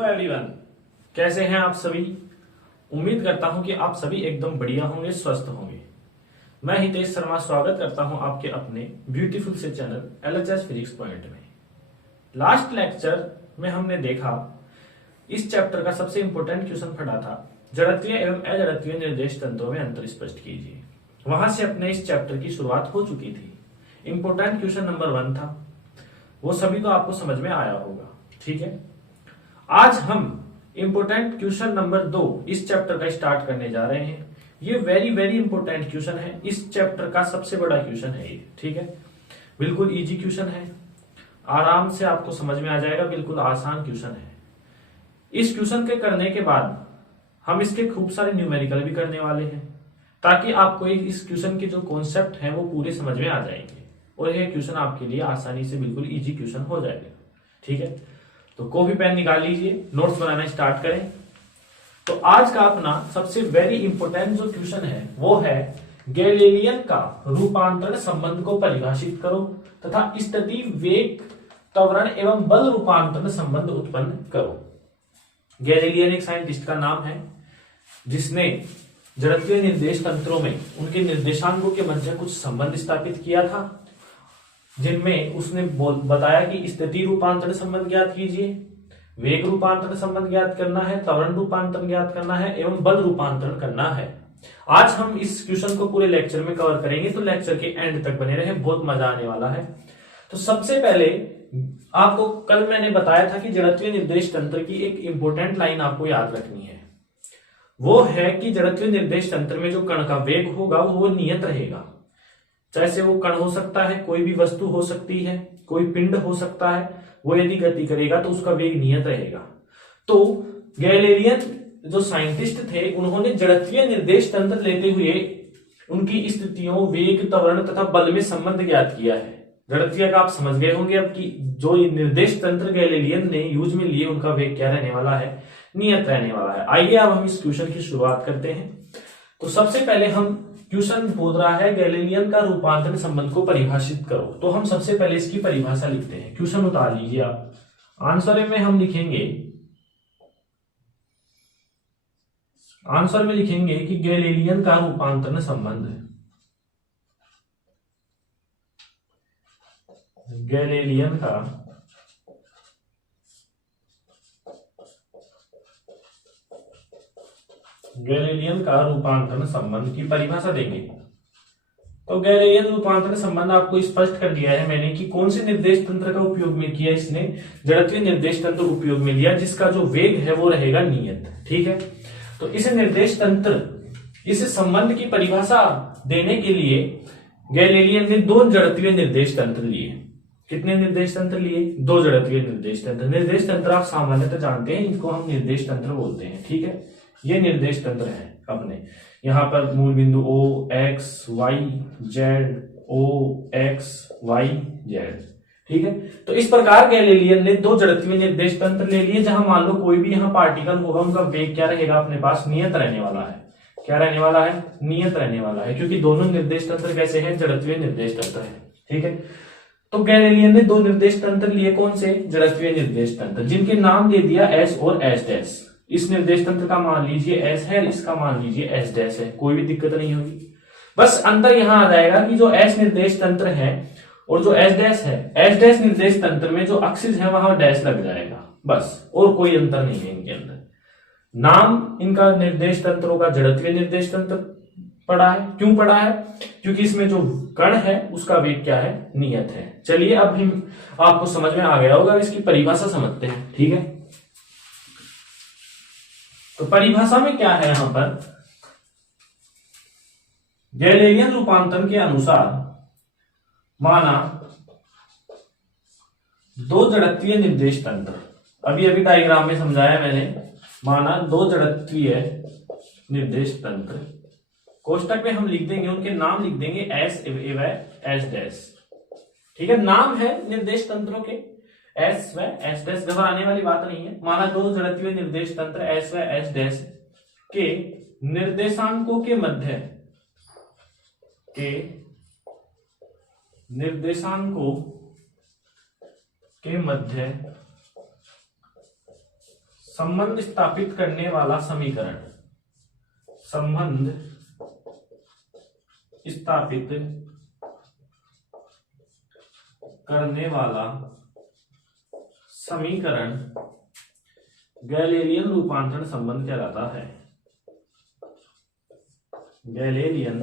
Hello everyone, कैसे हैं आप सभी। उम्मीद करता हूं कि आप सभी एकदम बढ़िया होंगे, स्वस्थ होंगे। मैं हितेश शर्मा स्वागत करता हूं आपके अपने ब्यूटीफुल से चैनल LHS फिजिक्स पॉइंट में। लास्ट लेक्चर में हमने देखा इस चैप्टर का सबसे इंपॉर्टेंट क्वेश्चन पढ़ा था, जड़त्वीय एवं अजड़त्वीय निर्देश तंत्रों में अंतर स्पष्ट कीजिए। वहां से अपने इस चैप्टर की शुरुआत हो चुकी थी। इंपॉर्टेंट क्वेश्चन नंबर 1 था, वो सभी को आपको समझ में आया होगा। ठीक है, आज हम इंपोर्टेंट क्वेश्चन नंबर 2 इस चैप्टर का स्टार्ट करने जा रहे हैं। ये वेरी वेरी इंपॉर्टेंट क्वेश्चन है, इस चैप्टर का सबसे बड़ा क्वेश्चन है ये। ठीक है, बिल्कुल इजी क्वेश्चन है, आराम से आपको समझ में आ जाएगा, बिल्कुल आसान क्वेश्चन है। इस क्वेश्चन के करने के बाद हम इसके खूब सारे न्यूमेरिकल भी करने वाले हैं, ताकि आपको इस क्वेश्चन के जो कॉन्सेप्ट है वो पूरे समझ में आ जाएंगे और ये क्वेश्चन आपके लिए आसानी से बिल्कुल इजी क्वेश्चन हो जाएगा। ठीक है, तो कॉपी पेन निकाल लीजिए, नोट्स बनाना स्टार्ट करें। तो आज का अपना सबसे वेरी इंपॉर्टेंट जो क्वेश्चन है वो है गैलीलियन का रूपांतरण संबंध को परिभाषित करो तथा स्थिति वेग त्वरण एवं बल रूपांतरण संबंध उत्पन्न करो। गैलीलियन एक साइंटिस्ट का नाम है जिसने जड़त्वीय निर्देश तंत्रों में उनके निर्देशांकों के मध्य कुछ संबंध स्थापित किया था, जिनमें उसने बताया कि स्थिति रूपांतरण संबंध ज्ञात कीजिए, वेग रूपांतरण संबंध ज्ञात करना है, त्वरण रूपांतरण ज्ञात करना है एवं बल रूपांतरण करना है। आज हम इस क्वेश्चन को पूरे लेक्चर में कवर करेंगे, तो लेक्चर के एंड तक बने रहे, बहुत मजा आने वाला है। तो सबसे पहले आपको कल मैंने बताया था कि जड़त्वीय निर्देश तंत्र की एक इंपॉर्टेंट लाइन आपको याद रखनी है, वो है कि जड़त्वीय निर्देश तंत्र में जो कण का वेग होगा वो नियत रहेगा। जैसे वो कण हो सकता है, कोई भी वस्तु हो सकती है, कोई पिंड हो सकता है, वो यदि गति करेगा तो उसका वेग नियत रहेगा। तो गैलीलियन जो साइंटिस्ट थे उन्होंने जड़त्वीय निर्देश तंत्र लेते हुए उनकी स्थितियों, वेग, त्वरण तथा बल में संबंध ज्ञात किया है। जड़त्वीय का आप समझ गए होंगे अब कि जो निर्देश तंत्र गैलीलियन ने यूज में लिए उनका वेग क्या रहने वाला है, नियत रहने वाला है। आइए अब हम इस क्वेश्चन की शुरुआत करते हैं। तो सबसे पहले हम क्वेश्चन बोल रहा है गैलीलियन का रूपांतरण संबंध को परिभाषित करो, तो हम सबसे पहले इसकी परिभाषा लिखते हैं। क्वेश्चन उतार लीजिए आप, आंसर में हम लिखेंगे, आंसर में लिखेंगे कि गैलीलियन का रूपांतरण संबंध, गैलीलियन का रूपांतरण संबंध की परिभाषा देंगे। तो गैलीलियन रूपांतरण संबंध आपको स्पष्ट कर दिया है मैंने कि कौन से निर्देश तंत्र का उपयोग में किया, इसने जड़त्वीय निर्देश तंत्र उपयोग में लिया जिसका जो वेग है वो रहेगा नियत। ठीक है, तो इस निर्देश तंत्र, इस संबंध की परिभाषा देने के लिए गैलीलियन ने 2 जड़त्वीय निर्देश तंत्र लिए। कितने निर्देश तंत्र लिए? 2 जड़त्वीय निर्देश तंत्र। निर्देश तंत्र आप सामान्यतः जानते हैं, इनको हम निर्देश तंत्र बोलते हैं। ठीक है, ये निर्देश तंत्र है अपने, यहाँ पर मूल बिंदु O X Y Z, O X Y Z। ठीक है, तो इस प्रकार गैलीलियन ने 2 जड़त्वीय निर्देश तंत्र ले लिए, जहां मान लो कोई भी यहाँ पार्टिकल होगा, उनका वेग क्या रहेगा अपने पास, नियत रहने वाला है। क्या रहने वाला है? नियत रहने वाला है, क्योंकि दोनों निर्देश तंत्र कैसे हैं? जड़त्वीय निर्देश तंत्र है। ठीक है, तो गैलीलियन ने 2 निर्देश तंत्र लिए, कौन से? जड़त्वीय निर्देश तंत्र, जिनके नाम दे दिया S और S डैश। इस निर्देश तंत्र का मान लीजिए S है, इसका मान लीजिए S डैश है, कोई भी दिक्कत नहीं होगी। बस अंतर यहां आ जाएगा कि जो S निर्देश तंत्र है और जो S डैश है, S डैश निर्देश तंत्र में जो एक्सिस है वहां डैश लग जाएगा, बस, और कोई अंतर नहीं है इनके अंदर। नाम इनका निर्देश तंत्रों का जड़त्वीय निर्देश तंत्र पड़ा है। क्यों पड़ा है? क्योंकि इसमें जो कण है उसका वेग क्या है? नियत है। चलिए अब हम, आपको समझ में आ गया होगा, इसकी परिभाषा समझते हैं। ठीक है, तो परिभाषा में क्या है यहां पर, गैलीलियन रूपांतरण के अनुसार माना 2 जड़त्वीय निर्देश तंत्र, अभी अभी डायग्राम में समझाया मैंने, माना 2 जड़त्वीय निर्देश तंत्र, कोष्टक में हम लिख देंगे, उनके नाम लिख देंगे S व S डैश। ठीक है, नाम है निर्देश तंत्रों के S व S डैश, घबराने वाली बात नहीं है। माना 2 जड़त्वीय निर्देश तंत्र S व S डैश के निर्देशांकों के मध्य, के निर्देशांकों के मध्य संबंध स्थापित करने वाला समीकरण, संबंध स्थापित करने वाला समीकरण गैलेलियन रूपांतरण संबंध कहलाता है। गैलेलियन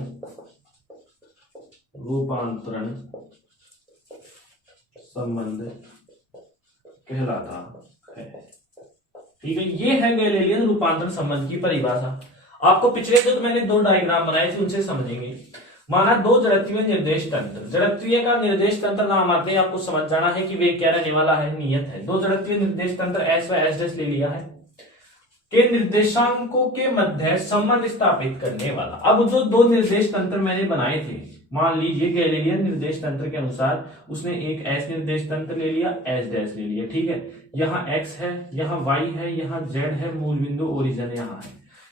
रूपांतरण संबंध कहलाता है। ठीक है, ये है गैलेलियन रूपांतरण संबंध की परिभाषा। आपको पिछले जो मैंने दो डायग्राम बनाए थे उनसे समझेंगे। माना दो जड़त्वीय निर्देश तंत्र, जड़त्वीय का निर्देश तंत्र नाम आते हैं, आपको समझ जाना है कि वे क्या रहने वाला है, नियत है। दो जड़त्वीय निर्देश तंत्र एस व एस डैश ले लिया है, के निर्देशांकों के मध्य संबंध स्थापित करने वाला। अब जो दो निर्देश तंत्र मैंने बनाए थे, मान लीजिए गैलीलियन निर्देश तंत्र के अनुसार उसने एक एस निर्देश तंत्र ले लिया, एस डैश ले लिया। ठीक है, यहाँ एक्स है, यहाँ वाई है, यहाँ जेड है, मूल बिंदु ओरिजिन यहाँ है।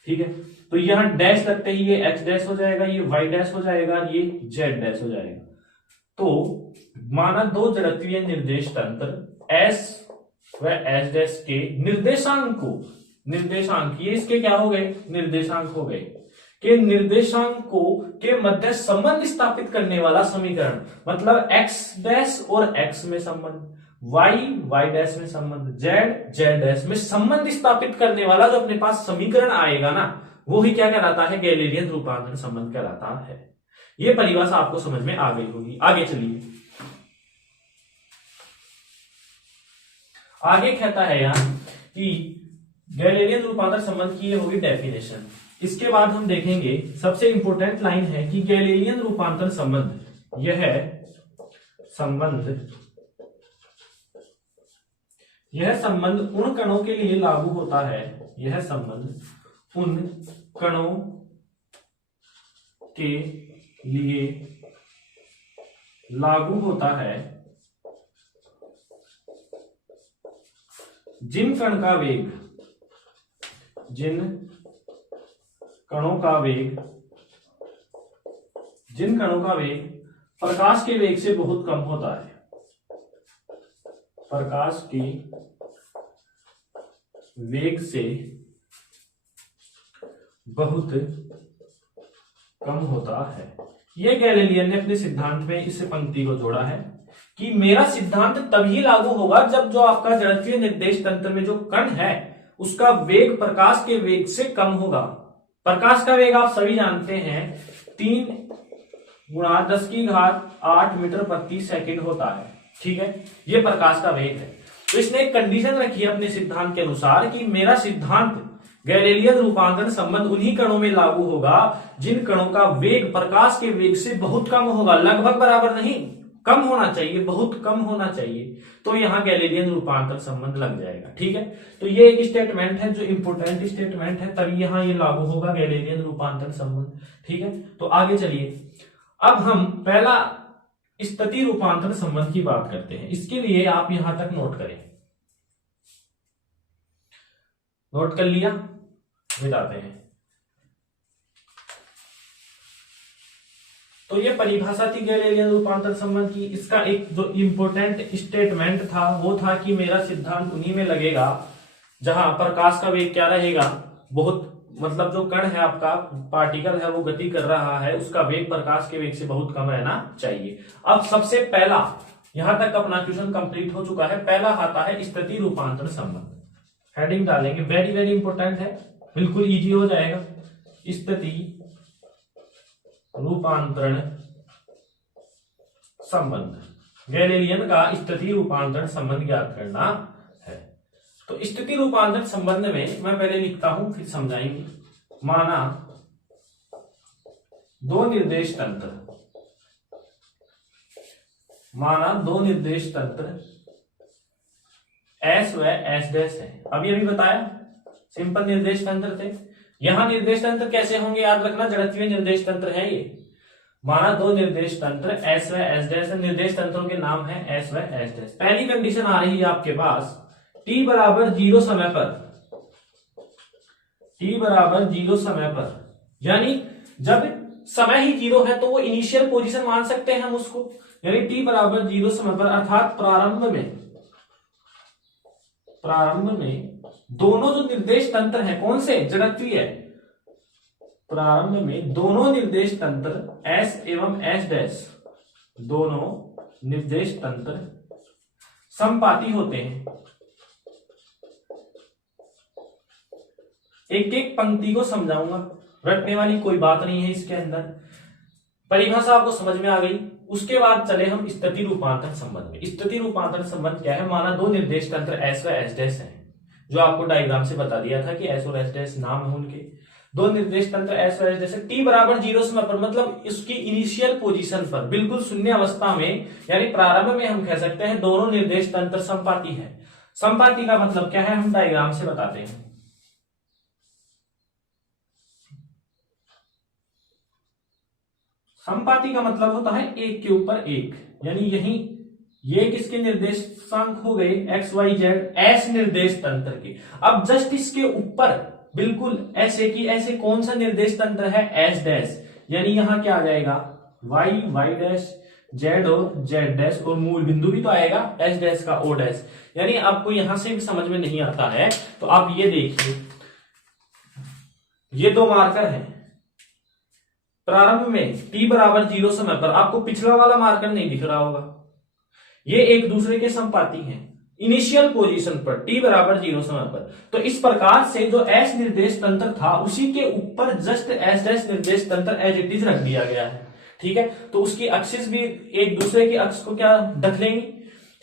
ठीक है, तो यहाँ डैश लगते ही ये एक्स डैश हो जाएगा, ये वाई डैश हो जाएगा, ये जेड डैश हो जाएगा। तो माना दो जड़त्वीय निर्देश तंत्र एस व एस डैश के निर्देशांक ये इसके क्या हो गए, निर्देशांक हो गए, के निर्देशांकों के मध्य संबंध स्थापित करने वाला समीकरण, मतलब एक्स डैश और एक्स में संबंध, वाई वाई डैश में संबंध, जेड जेड डैश में संबंध स्थापित करने वाला जो अपने पास समीकरण आएगा ना, वो ही क्या कहलाता है, गैलीलियन रूपांतरण संबंध कहलाता है। ये परिभाषा आपको समझ में आ गई होगी। आगे चलिए, आगे कहता है यहाँ कि गैलीलियन रूपांतरण संबंध की ये होगी डेफिनेशन। इसके बाद हम देखेंगे सबसे इंपॉर्टेंट लाइन है कि गैलीलियन रूपांतरण संबंध, यह संबंध उन कणों के लिए लागू होता है, यह संबंध उन कणों के लिए लागू होता है जिन कणों का वेग प्रकाश के वेग से बहुत कम होता है, प्रकाश के वेग से बहुत कम होता है। यह गैलीलियन ने अपने सिद्धांत में इस पंक्ति को जोड़ा है कि मेरा सिद्धांत तभी लागू होगा जब जो आपका जड़त्वीय निर्देश तंत्र में जो कण है उसका वेग प्रकाश के वेग से कम होगा। प्रकाश का वेग आप सभी जानते हैं 3 × 10⁸ मीटर प्रति सेकंड होता है। ठीक है, ये प्रकाश का वेग है। तो इसने एक कंडीशन रखी है अपने सिद्धांत के अनुसार कि मेरा सिद्धांत गैलीलियन रूपांतरण संबंध उन्हीं कणों में लागू होगा जिन कणों का वेग प्रकाश के वेग से बहुत कम होगा, लगभग बराबर नहीं, कम होना चाहिए, बहुत कम होना चाहिए। तो यहां गैलीलियन रूपांतरण संबंध लग जाएगा। ठीक है, तो ये एक स्टेटमेंट है जो इंपोर्टेंट स्टेटमेंट है, तभी यहां ये लागू होगा गैलीलियन रूपांतरण संबंध। ठीक है, तो आगे चलिए, अब हम पहला स्थिति रूपांतरण संबंध की बात करते हैं। इसके लिए आप यहां तक नोट करें, नोट कर लिया, मिलाते हैं। तो ये परिभाषा थी गैलीलियन रूपांतरण संबंध की। इसका एक जो इंपोर्टेंट स्टेटमेंट था वो था कि मेरा सिद्धांत उन्हीं में लगेगा जहां प्रकाश का वेग क्या रहेगा, बहुत, मतलब जो कण है आपका, पार्टिकल है, वो गति कर रहा है, उसका वेग प्रकाश के वेग से बहुत कम रहना चाहिए। अब सबसे पहला, यहां तक अपना क्वेश्चन कंप्लीट हो चुका है। पहला आता है स्थिति रूपांतरण संबंध, हेडिंग डालेंगे, वेरी वेरी इंपॉर्टेंट है, बिल्कुल इजी हो जाएगा। स्थिति रूपांतरण संबंध, गैलीलियन का स्थिति रूपांतरण संबंध ज्ञात करना है। तो स्थिति रूपांतरण संबंध में मैं पहले लिखता हूं फिर समझाएंगे। माना दो निर्देश तंत्र एस व एस डैश है। अभी बताया सिंपल निर्देश तंत्र थे। यहां निर्देश तंत्र कैसे होंगे याद रखना, जड़त्वीय निर्देश तंत्र है ये। माना दो निर्देश तंत्र एस व एस डैश, निर्देश तंत्रों के नाम है एस व एस डैश। पहली कंडीशन आ रही है आपके पास t बराबर 0 समय पर, यानी जब समय ही 0 है तो वो इनिशियल पोजीशन मान सकते हैं हम उसको, यानी t बराबर 0 समय पर, अर्थात प्रारंभ में दोनों जो निर्देश तंत्र है कौन से, जड़त्वीय है। प्रारंभ में दोनों निर्देश तंत्र एस एवं एस डैश, दोनों निर्देश तंत्र समपाती होते हैं। एक एक पंक्ति को समझाऊंगा, रटने वाली कोई बात नहीं है इसके अंदर। परिभाषा आपको समझ में आ गई। उसके बाद चले हम स्थिति रूपांतरण संबंध में। स्थिति रूपांतरण संबंध क्या है, माना दो निर्देश तंत्र एस व एस डैश है, जो आपको डायग्राम से बता दिया था कि एस और एस डैश नाम है उनके। दो निर्देश तंत्र एस व एस डैश टी बराबर 0 समय पर, मतलब इसकी इनिशियल पोजीशन पर बिल्कुल शून्य अवस्था में, यानी प्रारंभ में हम कह सकते हैं दोनों निर्देश तंत्र समपाती है। समपाती का मतलब क्या है, हम डायग्राम से बताते हैं। समपाती का मतलब होता है एक के ऊपर एक, यानी यही ये किसके निर्देशांक हो गए, एक्स वाई जेड, एस निर्देश तंत्र के। अब जस्ट इसके ऊपर बिल्कुल ऐसे की ऐसे कौन सा निर्देश तंत्र है, एस डैश, यानी यहां क्या आ जाएगा, वाई वाई डैश, जेड और जेड डैश, और मूल बिंदु भी तो आएगा एस डैश का ओ डैश। यानी आपको यहां से भी समझ में नहीं आता है तो आप ये देखिए, ये दो मार्कर हैं। प्रारंभ में t बराबर 0 समय पर, आपको पिछला वाला मार्कर नहीं दिख रहा होगा, ये एक दूसरे के समपाती हैं इनिशियल पोजीशन पर, t बराबर 0 समय पर। तो इस प्रकार से जो s निर्देश तंत्र था उसी के ऊपर जस्ट s डैश निर्देश तंत्र एज इट इज रख दिया गया है। ठीक है, तो उसकी एक्सिस भी एक दूसरे के अक्ष को क्या ढक लेंगी।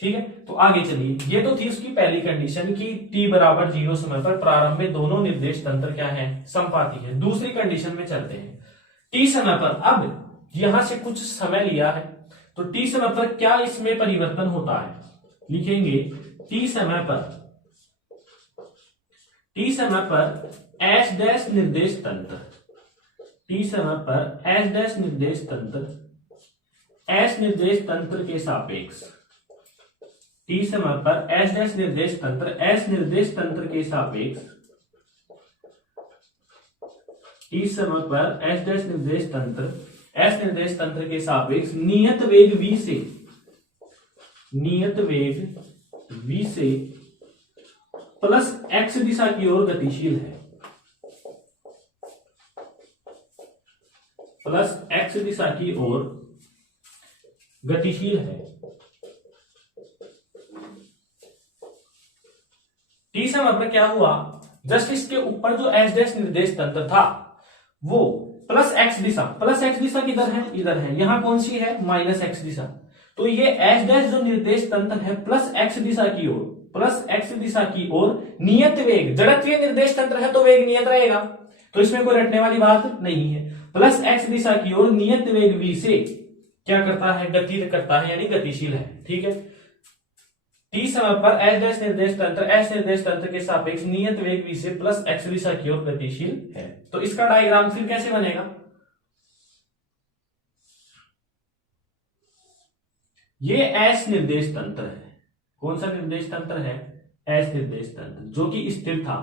ठीक है, तो आगे चलिए, ये तो थी उसकी पहली कंडीशन कि t बराबर 0 समय पर प्रारंभ में दोनों निर्देश तंत्र क्या है, समपाती है। दूसरी कंडीशन में चलते हैं, t समय पर, अब यहां से कुछ समय लिया है तो t समय पर क्या इसमें परिवर्तन होता है, लिखेंगे t समय पर s डैश निर्देश तंत्र, t समय पर s डैश निर्देश तंत्र s निर्देश तंत्र के सापेक्ष, t समय पर s डैश निर्देश तंत्र s निर्देश तंत्र के सापेक्ष, t समय पर s डैश निर्देश तंत्र s निर्देश तंत्र के सापेक्ष नियत वेग v से, नियत वेग v से प्लस x दिशा की ओर गतिशील है, प्लस x दिशा की ओर गतिशील है। t समय पर क्या हुआ, जस्ट इसके ऊपर जो s डैश निर्देश तंत्र था वो प्लस एक्स दिशा, प्लस एक्स दिशा किधर है, इधर है, यहां कौन सी है, माइनस एक्स दिशा। तो ये एस डैश जो निर्देश तंत्र है प्लस एक्स दिशा की ओर, प्लस एक्स दिशा की ओर नियत वेग, जड़त्वीय निर्देश तंत्र है तो वेग नियत रहेगा, तो इसमें कोई रटने वाली बात नहीं है। प्लस एक्स दिशा की ओर नियत वेग v से क्या करता है, गति करता है, यानी गतिशील है। ठीक है, t समय पर s डैश निर्देश तंत्र s निर्देश तंत्र के सापेक्ष नियत वेग v से प्लस x दिशा की ओर गतिशील है। तो इसका डायग्राम फिर कैसे बनेगा, ये s निर्देश तंत्र है, कौन सा निर्देश तंत्र है, s निर्देश तंत्र, जो कि स्थिर था।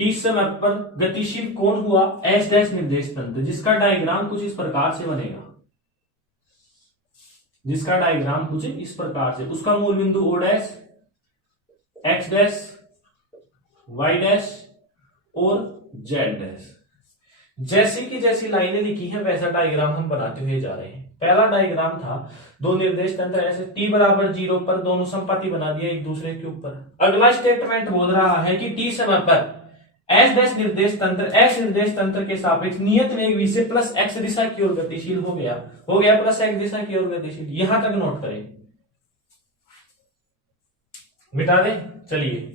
t समय पर गतिशील कौन हुआ, s डैश निर्देश तंत्र, जिसका डायग्राम कुछ इस प्रकार से बनेगा, जिसका डायग्राम कुछ इस प्रकार से, उसका मूल बिंदु o dash, x dash, y dash और z डैश। जैसी की जैसी लाइनें लिखी हैं वैसा डायग्राम हम बनाते हुए जा रहे हैं। पहला डायग्राम था दो निर्देश तंत्र ऐसे t बराबर 0 पर दोनों समपाती बना दिया एक दूसरे के ऊपर। अगला स्टेटमेंट बोल रहा है कि t समय पर s डैश निर्देश तंत्र s निर्देश तंत्र के सापेक्ष नियत वेग v से प्लस x दिशा की ओर गतिशील हो गया प्लस x दिशा की ओर गतिशील। यहां तक नोट करें, मिटा दें, चलिए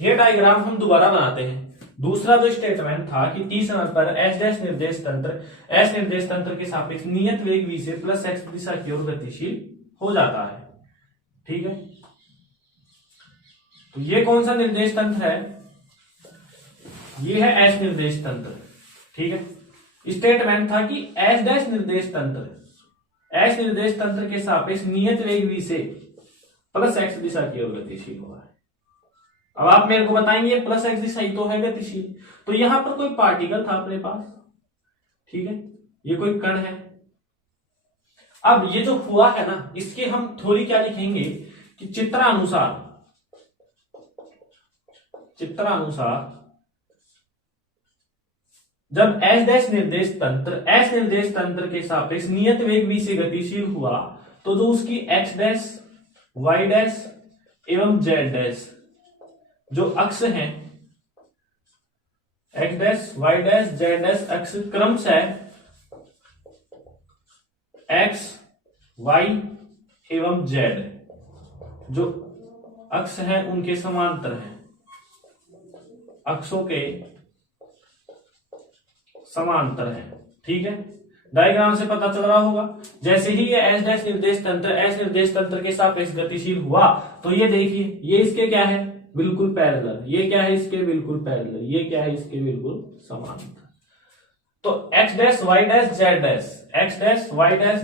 ये डायग्राम हम दोबारा बनाते हैं। दूसरा जो स्टेटमेंट था कि t समय पर s डैश निर्देश तंत्र के सापेक्ष नियत वेग v से प्लस x दिशा की ओर गतिशील हो जाता है। ठीक है, तो ये कौन सा निर्देश तंत्र है, ये है s निर्देश तंत्र। ठीक है, स्टेटमेंट था कि s डैश निर्देश तंत्र के सापेक्ष नियत वेग v से प्लस x दिशा की ओर गतिशील हुआ है। अब आप मेरे को बताएंगे प्लस एक्स दिशा ही तो है गतिशील, तो यहां पर कोई पार्टिकल था अपने पास, ठीक है, ये कोई कण है। अब ये जो हुआ है ना, इसके हम थोड़ी क्या लिखेंगे कि चित्रानुसार जब एस निर्देश तंत्र के सापेक्ष नियत वेग v से गतिशील हुआ, तो जो उसकी एक्स डैश वाई डैश एवं जेड डैश जो अक्ष हैं, X dash Y dash Z dash अक्ष क्रमशः एक्स वाई एवं जेड जो अक्ष है उनके समांतर हैं, अक्षों के समांतर है। ठीक है, डायग्राम से पता चल रहा होगा। जैसे ही ये एस डैश निर्देश तंत्र के सापेक्ष गतिशील हुआ, तो ये देखिए, ये इसके क्या है, बिल्कुल पैरेलल, ये क्या है इसके बिल्कुल पैरेलल, ये क्या है इसके बिल्कुल समांतर। तो X dash Y dash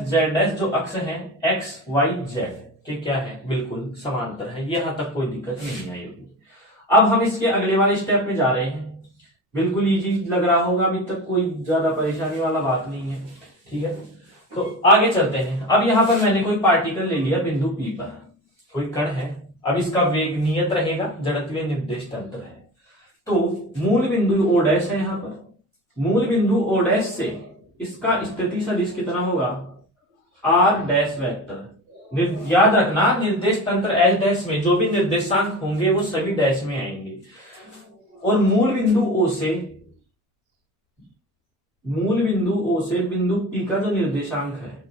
Z dash जो अक्ष है एक्स वाई जेड के क्या है, बिल्कुल समांतर है। यहां तक कोई दिक्कत नहीं आएगी। अब हम इसके अगले वाले स्टेप में जा रहे हैं। बिल्कुल इजी लग रहा होगा, अभी तक कोई ज्यादा परेशानी वाला बात नहीं है। ठीक है, तो आगे चलते हैं। अब यहां पर मैंने कोई पार्टिकल ले लिया बिंदु P पर, कोई कण है। अब इसका वेग नियत रहेगा, जड़त्वीय निर्देश तंत्र है। तो मूल बिंदु O डैश है, यहां पर मूल बिंदु O डैश से इसका स्थिति सदिश कितना होगा, R डैश वेक्टर। याद रखना, निर्देश तंत्र एस डैश में जो भी निर्देशांक होंगे वो सभी डैश में आएंगे। और मूल बिंदु O से बिंदु P का जो निर्देशांक है,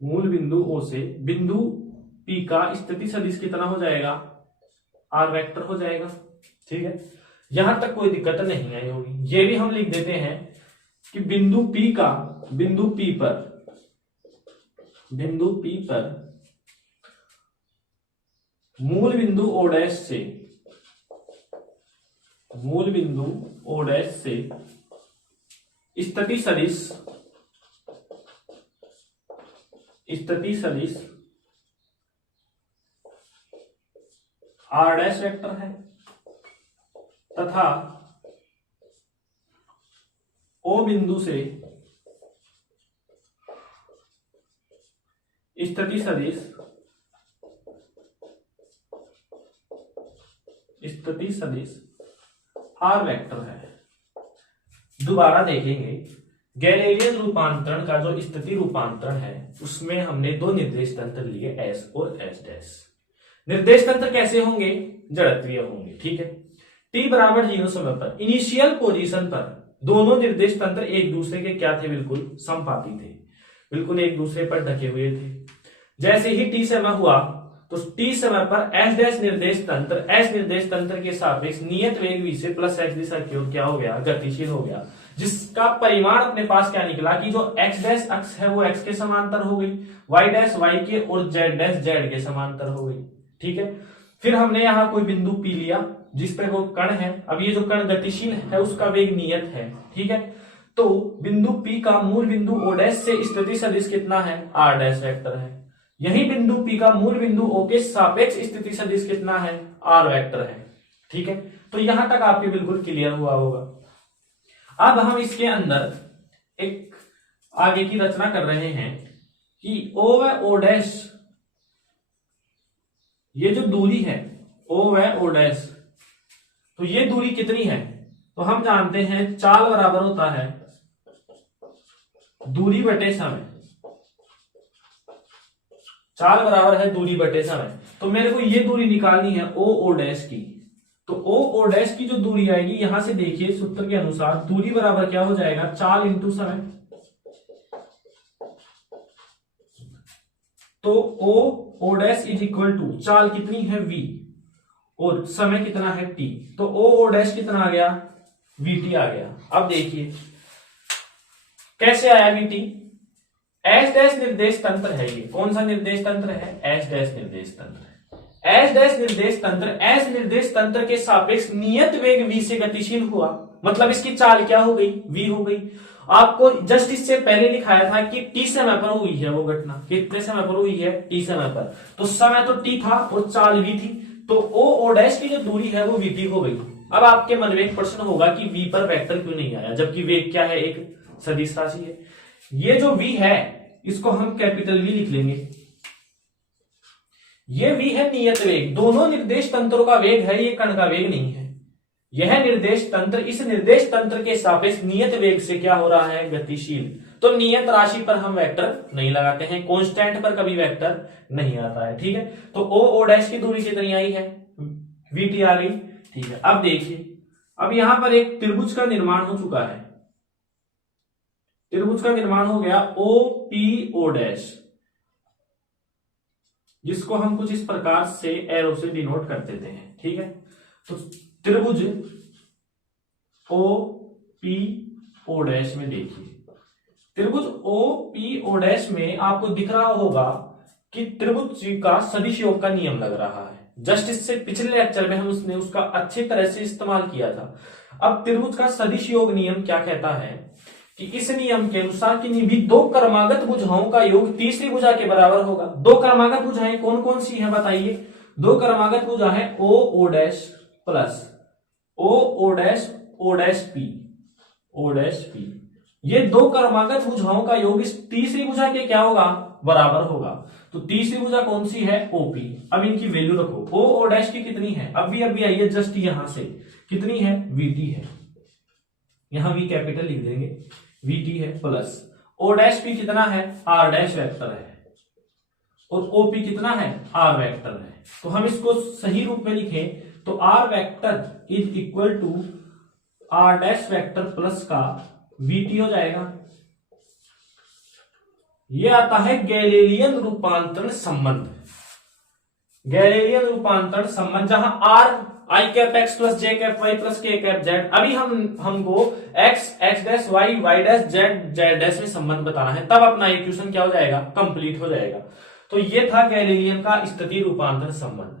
मूल बिंदु O से बिंदु P का स्थिति सदिश कितना हो जाएगा, R वेक्टर हो जाएगा। ठीक है, यहां तक कोई दिक्कत नहीं आई होगी। ये भी हम लिख देते हैं कि बिंदु P पर मूल बिंदु O डैश से स्थिति सदिश R डैश वेक्टर है, तथा O बिंदु से स्थिति सदिश R वेक्टर है। दोबारा देखेंगे, गैलेलियन रूपांतरण का जो स्थिति रूपांतरण है उसमें हमने दो निर्देश तंत्र लिए, S और S डैश। निर्देश तंत्र कैसे होंगे, जड़त्वीय होंगे। ठीक है, t बराबर 0 समय पर इनिशियल पोजीशन पर दोनों निर्देश तंत्र एक दूसरे के क्या थे, बिल्कुल समपाती थे, बिल्कुल एक दूसरे पर ढके हुए थे। जैसे ही t समय हुआ, तो t समय पर S डैश निर्देश तंत्र के सापेक्ष नियत वेग v से प्लस x दिशा की ओर क्या हो गया, गतिशील हो गया, जिसका परिमाण अपने पास क्या निकला कि जो x डैश अक्ष है वो x के समांतर हो गई, y डैश y के और z डैश z के समांतर हो गई। ठीक है, फिर हमने यहाँ कोई बिंदु P लिया जिसपे वो कण है। अब ये जो कण गतिशील है उसका वेग नियत है। ठीक है, तो बिंदु P का मूल बिंदु O डैश से स्थिति सदिश कितना है, R डैश वेक्टर है। यही बिंदु P का मूल बिंदु O के सापेक्ष स्थिति सदिश कितना है, R वेक्टर है। ठीक है, तो यहां तक आपके बिल्कुल क्लियर हुआ होगा। अब हम इसके अंदर एक आगे की रचना कर रहे हैं कि O व O डैश, ये जो दूरी है O व O डैश, तो ये दूरी कितनी है, तो हम जानते हैं चाल बराबर होता है दूरी बटे समय। चाल बराबर है दूरी बटे समय। तो मेरे को ये दूरी निकालनी है O डैश की। तो O डैश की जो दूरी आएगी, यहां से देखिए सूत्र के अनुसार दूरी बराबर क्या हो जाएगा, चाल इंटू समय। तो O dash is equal to चाल कितनी है V और समय कितना है T। तो O डैश कितना आ गया, VT आ गया। अब देखिए कैसे आया VT, एस डैश निर्देश तंत्र है। ये कौन सा निर्देश तंत्र है, एस डैश निर्देश तंत्र है। एस डैश निर्देश तंत्र के सापेक्ष नियत वेग v से गतिशील हुआ, मतलब इसकी चाल क्या हो गई, v हो गई। आपको जस्ट इससे पहले लिखाया था कि t समय पर हुई है वो घटना, कितने समय पर हुई है, t समय पर। तो समय तो t था और चाल v थी, तो O डैश की जो दूरी है वो vt हो गई। अब आपके मन में एक प्रश्न होगा कि v पर वेक्टर क्यों नहीं आया, जबकि वेग क्या है, एक सदिश राशि है। ये जो v है इसको हम कैपिटल V लिख लेंगे। ये v है नियत वेग, दोनों निर्देश तंत्रों का वेग है, ये कण का वेग नहीं है। यह निर्देश तंत्र इस निर्देश तंत्र के सापेक्ष नियत वेग से क्या हो रहा है, गतिशील। तो नियत राशि पर हम वेक्टर नहीं लगाते हैं, कांस्टेंट पर कभी वेक्टर नहीं आता है, ठीक है। तो o डैश की दूरी कितनी आई है, vt आ गई, ठीक है। अब देखिए, अब यहां पर एक त्रिभुज का निर्माण हो चुका है, त्रिभुज का निर्माण हो गया OPO डैश, जिसको हम कुछ इस प्रकार से एरो से डिनोट कर देते हैं, ठीक है। तो त्रिभुज OPO डैश में देखिए, त्रिभुज OPO डैश में आपको दिख रहा होगा कि त्रिभुज का सदिश योग का नियम लग रहा है। जस्ट इससे पिछले लेक्चर में हम उसका अच्छी तरह से इस्तेमाल किया था। अब त्रिभुज का सदिश योग नियम क्या कहता है कि इस नियम के अनुसार कि भी दो क्रमागत भुजाओं का योग तीसरी भुजा के बराबर होगा। दो क्रमागत भुजाएं कौन कौन सी हैं बताइए। दो क्रमागत भुजा है OO dash plus OO dash O dash P। ये दो क्रमागत भुजाओं का योग इस तीसरी भुजा के क्या होगा, बराबर होगा। तो तीसरी भुजा कौन सी है, OP। अब इनकी वैल्यू रखो, OO डैश की कितनी है, अभी आइए जस्ट यहां से, कितनी है, VT है, यहां V कैपिटल लिख देंगे, VT है, प्लस O डैश P कितना है, R डैश वेक्टर है, और OP कितना है, R वेक्टर है। तो हम इसको सही रूप में लिखें तो R vector is equal to R dash vector plus का VT हो जाएगा। ये आता है गैलीलियन रूपांतरण संबंध, गैलीलियन रूपांतरण संबंध, जहां R I cap x plus j cap y plus k cap z। अभी हमको x dash y dash z dash में संबंध बताना है, तब अपना इक्वेशन क्या हो जाएगा, कंप्लीट हो जाएगा। तो ये था गैलीलियन का स्थिति रूपांतरण संबंध।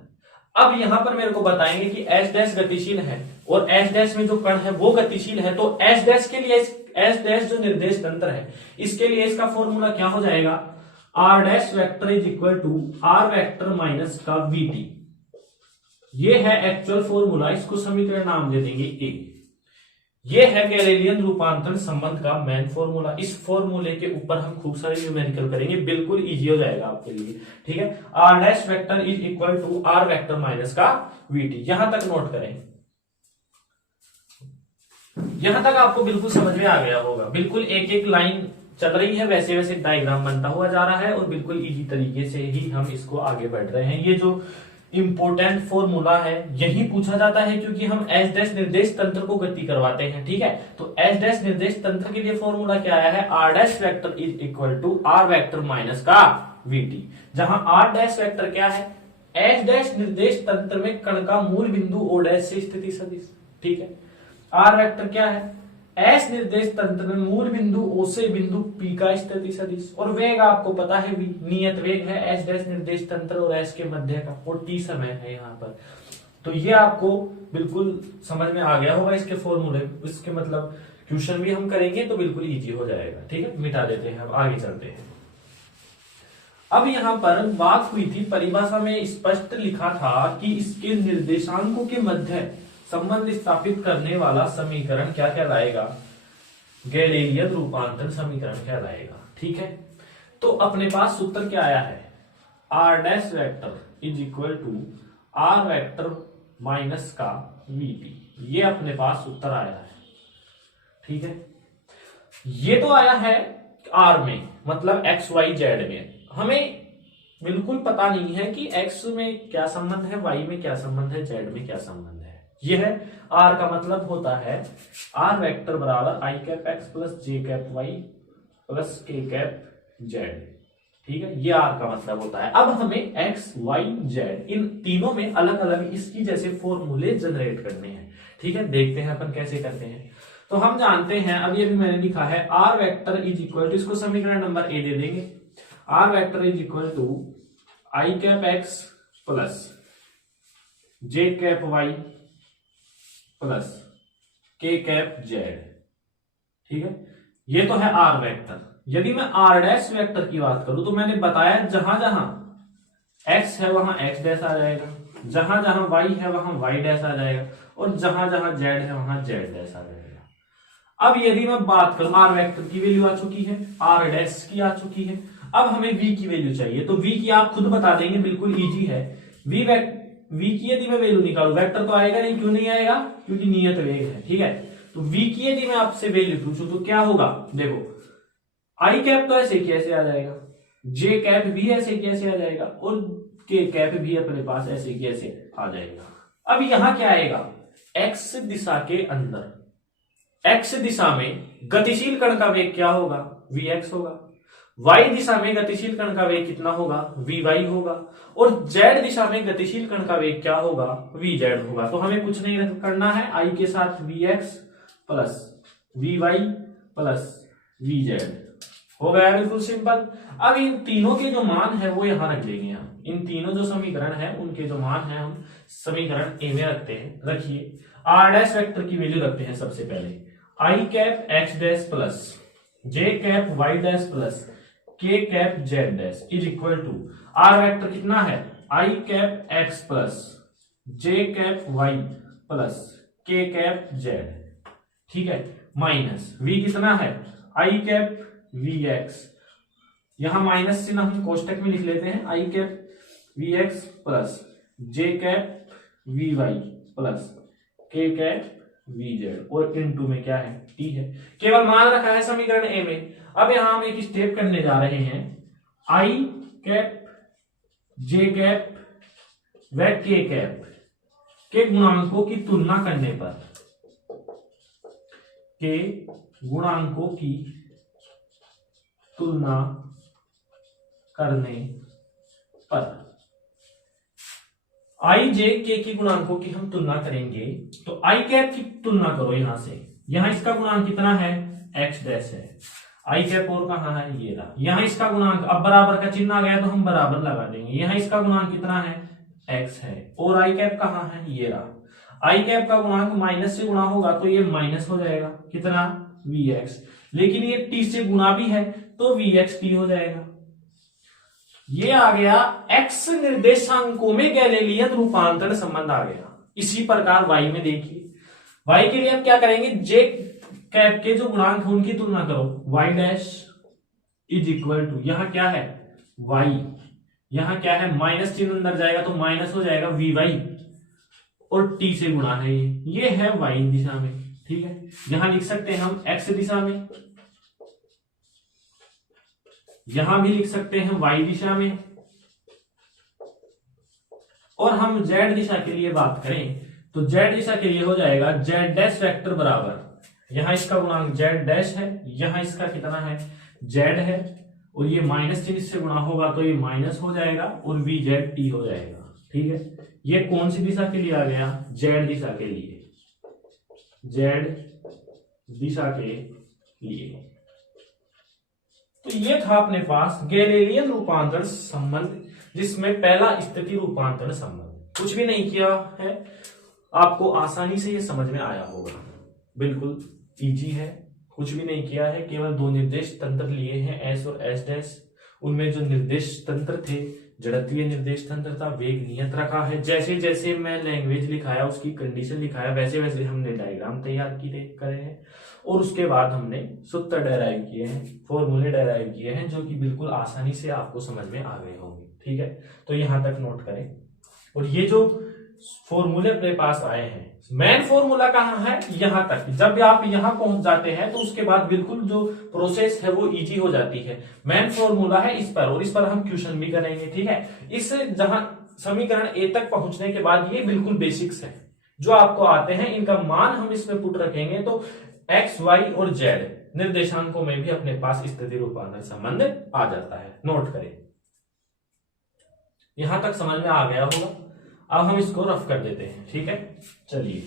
अब यहां पर मेरे को बताएंगे कि एच डैश गतिशील है और एच डैश में जो कण है वो गतिशील है। तो एच डैश के लिए, एच डैश जो निर्देश तंत्र है, इसके लिए इसका फॉर्मूला क्या हो जाएगा, R dash vector is equal to R vector minus का VT। ये है एक्चुअल फॉर्मूला, इसको समीकरण नाम दे देंगे A। ये है गैलीलियन रूपांतरण संबंध का मेन फॉर्मूला। इस फॉर्मूले के ऊपर हम खूब सारे न्यूमेरिकल करेंगे, बिल्कुल इजी हो जाएगा आपके लिए, ठीक है। R dash vector is equal to R vector minus का VT। यहां तक नोट करें, यहां तक आपको बिल्कुल समझ में आ गया होगा। बिल्कुल एक एक लाइन चल रही है, वैसे वैसे डायग्राम बनता हुआ जा रहा है और बिल्कुल इजी तरीके से ही हम इसको आगे बढ़ रहे हैं। ये जो इंपोर्टेंट फॉर्मूला है यही पूछा जाता है, क्योंकि हम एच डैश निर्देश तंत्र को गति करवाते हैं, ठीक है। तो एच डैश निर्देश तंत्र के लिए फॉर्मूला क्या आया है, R dash vector is equal to R vector minus का VT। जहां आर डैश वेक्टर क्या है, एच डैश निर्देश तंत्र में कण का मूल बिंदु O डैश से स्थिति सदिश, ठीक है। आर वेक्टर क्या है, एस निर्देश तंत्र में मूल बिंदु O से बिंदु P का स्थिति सदिश, और वेग आपको पता है V नियत वेग है एस डैश निर्देश तंत्र और एस के मध्य का, और T समय है यहाँ पर। तो ये आपको बिल्कुल समझ में आ गया होगा इसके फॉर्मूले, इसके मतलब क्वेश्चन भी हम करेंगे तो बिल्कुल इजी हो जाएगा, ठीक है। मिटा देते हैं, अब आगे चलते हैं। अब यहाँ पर बात हुई थी, परिभाषा में स्पष्ट लिखा था कि इसके निर्देशांकों के मध्य संबंध स्थापित करने वाला समीकरण क्या कहलाएगा, गैलीलियन रूपांतरण समीकरण कहलाएगा, ठीक है। तो अपने पास सूत्र क्या आया है, R dash vector is equal to R vector minus का VT। ये अपने पास सूत्र आया है, ठीक है। ये तो आया है R में, मतलब XYZ में। हमें बिल्कुल पता नहीं है कि X में क्या संबंध है, Y में क्या संबंध है, Z में क्या संबंध है। यह R का मतलब होता है R वेक्टर बराबर I cap X plus J cap Y plus K cap Z, ठीक है। ये R का मतलब होता है। अब हमें X, Y, Z इन तीनों में अलग अलग इसकी जैसे फॉर्मूले जनरेट करने हैं, ठीक है। देखते हैं अपन कैसे करते हैं। तो हम जानते हैं, अब ये भी मैंने लिखा है, R vector is equal to, इसको समीकरण नंबर A दे देंगे, R vector is equal to I cap X plus J cap Y plus K cap Z, ठीक है। ये तो है R वेक्टर। यदि मैं R डैश वेक्टर की बात करूं तो मैंने बताया जहां जहां X है वहां X डैश आ जाएगा, जहां जहां y है वहां y डैश आ जाएगा, और जहां जहां z है वहां z डैश आ जाएगा। अब यदि मैं बात करूं r वेक्टर की वैल्यू आ चुकी है, r डैश की आ चुकी है, अब हमें v की वैल्यू चाहिए। तो v की आप खुद बता देंगे, बिल्कुल इजी है। v की यदि मैं वैल्यू निकालू, वेक्टर तो आएगा नहीं, क्यों नहीं आएगा, क्योंकि नियत वेग है, ठीक है। तो v की यदि मैं आपसे वैल्यू पूछूं तो क्या होगा, देखो आई कैप तो ऐसे कैसे आ जाएगा, जे कैप भी ऐसे कैसे आ जाएगा, और के कैप भी अपने पास ऐसे कैसे आ जाएगा। अब यहां क्या आएगा, x दिशा के अंदर, x दिशा में गतिशील कण का वेग क्या होगा, vx होगा। y दिशा में गतिशील कण का वेग कितना होगा, vy होगा। और z दिशा में गतिशील कण का वेग क्या होगा, vz होगा। तो हमें कुछ नहीं करना है, i के साथ vx plus vy plus vz हो गया, बिल्कुल सिंपल। अब इन तीनों के जो मान है वो यहां रख देंगे हम, इन तीनों जो समीकरण है उनके जो मान है हम समीकरण ए में रखते हैं। रखिए r डैश वेक्टर की वैल्यू रखते हैं सबसे पहले, i cap x dash plus j cap y dash plus k cap z dash is equal to r vector कितना है, i cap x plus j cap y plus k cap z, ठीक है, minus v कितना है, i cap vx, यहां minus चिन्ह हम कोष्टक में लिख लेते हैं, i cap vx plus j cap vy plus k cap vz, और इनटू में क्या है, t है, केवल मान रखा है समीकरण ए में। अब यहां हम एक स्टेप करने जा रहे हैं, i कैप j कैप व k कैप के गुणांकों की तुलना करने पर, के गुणांकों की तुलना करने पर, आई जे के की गुणांकों की हम तुलना करेंगे। तो आई कैप की तुलना करो यहां से, यहां इसका गुणांक कितना है, एक्स डैश है, आई कैप और कहां है, ये रहा, यहां इसका गुणांक, अब बराबर का चिन्ह आ गया तो हम बराबर लगा देंगे, यहां इसका गुणांक कितना है, एक्स है, और आई कैप कहां है, ये रहा। आई कैप का गुणांक माइनस से गुणा होगा तो ये माइनस हो जाएगा, कितना, वी एक्स, लेकिन ये टी से गुणा भी है तो वी एक्स टी हो जाएगा। ये आ गया x निर्देशांकों में गैलीलियन रूपांतरण संबंध आ गया। इसी प्रकार y में देखिए, y के लिए हम क्या करेंगे, j कैप के जो गुणांक है उनकी तुलना करो, y dash is equal to, यहां क्या है y, यहां क्या है, माइनस चिन्ह अंदर जाएगा तो माइनस हो जाएगा vy, और t से गुणा है, ये है y दिशा में, ठीक है। यहां लिख सकते हैं हम x दिशा में, यहां भी लिख सकते हैं y दिशा में, और हम z दिशा के लिए बात करें तो z दिशा के लिए हो जाएगा z डैश वेक्टर बराबर, यहां इसका गुणांक z डैश है, यहां इसका कितना है, z है, और ये माइनस चिन्ह से गुणा होगा तो ये माइनस हो जाएगा और vzt हो जाएगा, ठीक है। ये कौन सी दिशा के लिए आ गया, z दिशा के लिए, z दिशा के लिए। तो ये था अपने पास गैलीलियन रूपांतरण संबंध, जिसमें पहला स्थिति रूपांतरण संबंध, कुछ भी नहीं किया है, आपको आसानी से ये समझ में आया होगा, बिल्कुल इजी है, कुछ भी नहीं किया है, केवल दो निर्देश तंत्र लिए हैं, एस और एस डैश, उनमें जो निर्देश तंत्र थे, जड़त्वीय निर्देश तंत्र था, वेग नियत रखा है, जैसे जैसे मैं लैंग्वेज लिखाया, उसकी कंडीशन लिखाया, वैसे वैसे हमने डायग्राम तैयार करे हैं, और उसके बाद हमने सूत्र डेराइव किए हैं, फॉर्मूले डेराइव किए हैं, जो कि बिल्कुल आसानी से आपको समझ में आ गए होंगे, ठीक है। तो यहां तक नोट करें, और ये जो फॉर्मूले अपने पास आए हैं, मेन फॉर्मूला कहां है, यहां तक, जब आप यहां पहुंच जाते हैं तो उसके बाद बिल्कुल जो प्रोसेस है वो इजी हो जाती है। मेन फॉर्मूला है इस पर, और इस पर हम क्वेश्चन भी करेंगे, ठीक है। इस जहां समीकरण ए तक पहुंचने के बाद ये बिल्कुल बेसिक्स है जो आपको आते हैं, इनका मान हम इसमें पुट रखेंगे तो एक्स वाई और जेड निर्देशांकों में भी अपने पास स्थिति रूपांतरण संबंध आ जाता है। नोट करें, यहां तक समझ में आ गया होगा। अब हम इसको रफ कर देते हैं, ठीक है। चलिए,